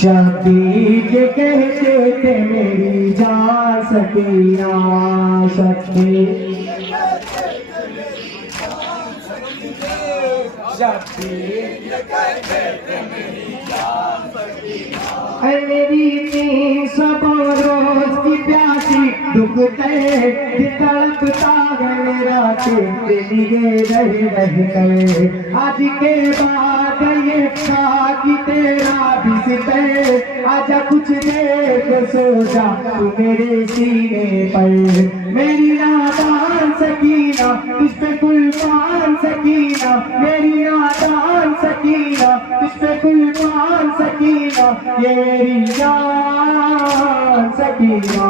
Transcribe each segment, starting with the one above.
शबीर के कहते थे मेरी जान सकीना, शबीर मेरी इतनी सब रोज की प्यासी दुख तड़पता है मेरा तेरे लिए रह रह कर। आज के बाद ये कि तेरा बिस्तर आजा कुछ देर सो जा तू मेरे सीने पर। मेरी नादान सकीना तुझ पे कुर्बान सकीना, मेरी नादान सकीना तुझ पे कुर्बान सकीना, ये मेरी जान सकीना।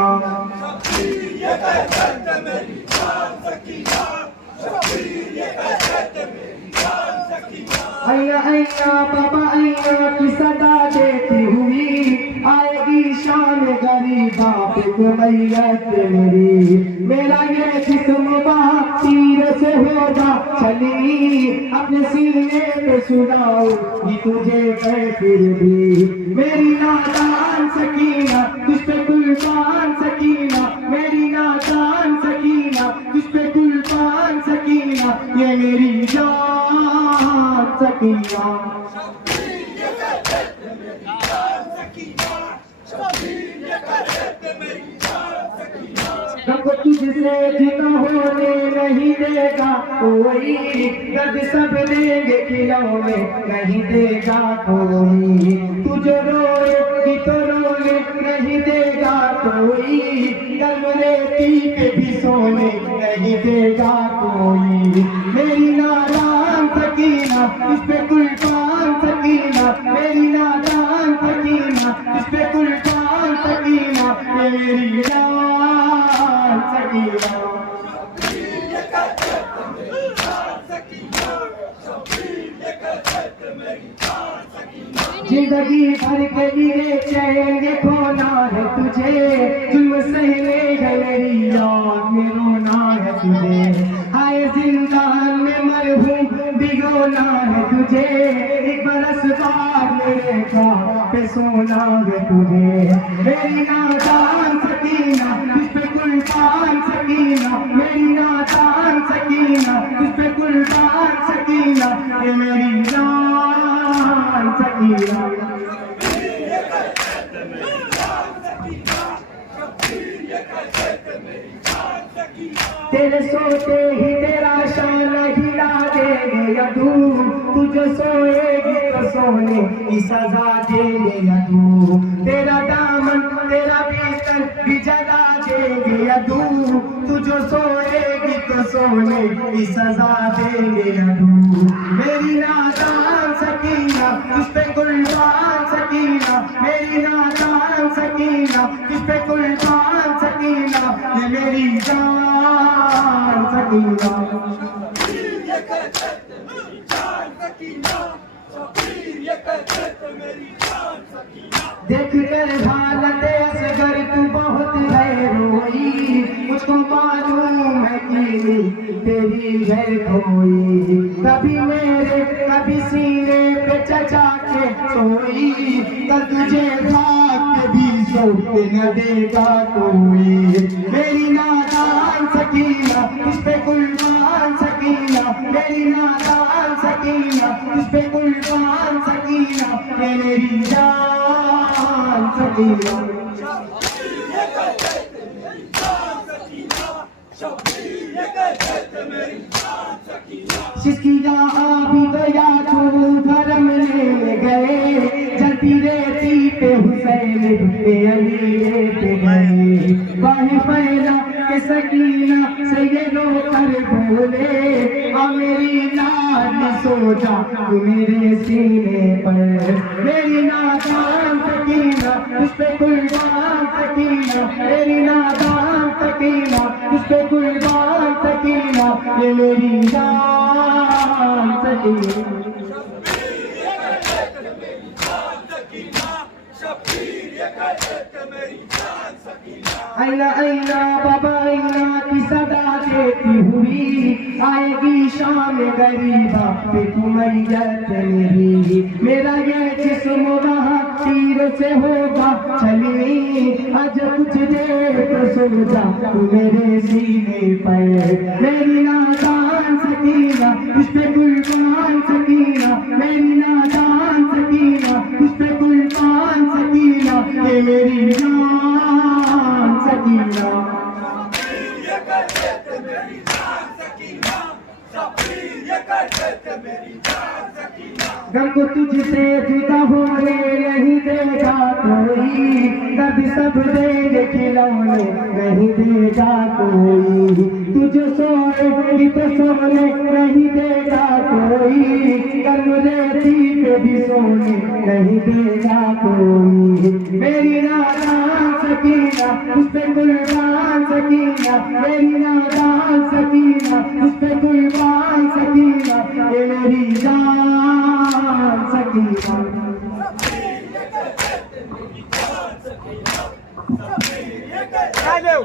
अय्या अय्या बाबा अय्या की सदा देती हुई आएगी शान गरीबा पे को मैयत मेरी। मेरा ये जिस्म तीर से होगा चली अपने सीने पे सुनाऊंगी तुझे मैं फिर भी। मेरी नादान सकीना तुझ पे कुर्बान सकीना, मेरी नादान सकीना तुझ पे कुर्बान सकीना, ये मेरी जान सकीना। हमको तुझसे जितना होने नहीं देगा कोई, दर्द सब देंगे खिलौने नहीं देगा कोई। तू जो रोएगी तो रोने नहीं देगा कोई, गर्म रेती पे भी सोने नहीं देगा कोई। मेरी नादान सकीना तुझ पे कुर्बान सकीना, मेरी नादान सकीना तुझ पे कुर्बान सकीना, ये मेरी जान सकीना। जिंदगी भर के लिए चैन खोना है तुझे, जुल्म सहने है मेरी याद में रोना है तुझे। हाय जिंदान में मरहूम भिगोना है तुझे, एक बरस बाद मेरे ख्वाब पे सोना है तुझे। मेरी नादान सकीना तुझ पे कुर्बान सकीना, मेरी नादान सकीना तुझ पे कुर्बान सकीना, ये मेरी जान सकीना। तेरे सोते ही तेरा शान हिला देंगे यदू, तू जो सोएगी तो सोने की सजा देंगे यदू। तेरा दामन तेरा बिस्तर भी जला देंगे यदू, तू जो सोएगी तो सोने की सजा देंगे यदू। मेरी नादान सकीना तुझ पे कुर्बान सकीना, मेरी नादान सकीना तुझ पे कुर्बान सकीना, ये मेरी जान सकीना। देख कर हालत असगर तू बहुत है रोई, मुझको मालूम है कि तेरी है कोई। कभी मेरे कभी सीने पे चचा के सोई, कल तुझे खाक भी सोते न देगा कोई। मेरी नादान सकीना तुझ पे कुर्बान सकीना, मेरी नादान सकीना तुझ पे कुर्बान सकीना, ये मेरी जान सकीना। जिसकी यहाँ भी गया तू धर्म ले गए, जलती रेती पे हुसैन पे अली लेते गए। बाहें फैला के सकीना से ये रो कर बोले, आ मेरी लाड सो जा तू मेरे सीने पर। मेरी नादान सकीना तुझ पे कुर्बान सकीना, मेरी नादान सकीना तुझ पे कुर्बान सकीना, ये मेरी जान सकीना। आईना आईना बाबा आईना की सदा देती हुई आएगी शाम गरीबा पे तू मैयत मेरी। मेरा ये जिस्म वहाँ तीर दिल से होगा छलनी, आज कुछ देर तो सो जा तू मेरे सीने पर। मेरी नादान सकीना तुझ पे कुर्बान सकीना, मेरी नादान सकीना तुझ पे कुर्बान सकीना, ये मेरी जान सकीना। गम को तुझसे जुदा होने नहीं देगा कोई, दर्द सब देंगे खिलौने नहीं देगा कोई। तुझे सोएगी तो सोने नहीं देगा कोई, कर्म रेती पे भी सोने नहीं देगा कोई। मेरी नादान सकीना उस पे कुर्बान सकीना, मेरी नादान सकीना उस पे कुर्बान सकीना, ये मेरी जान सकीना। Valeu!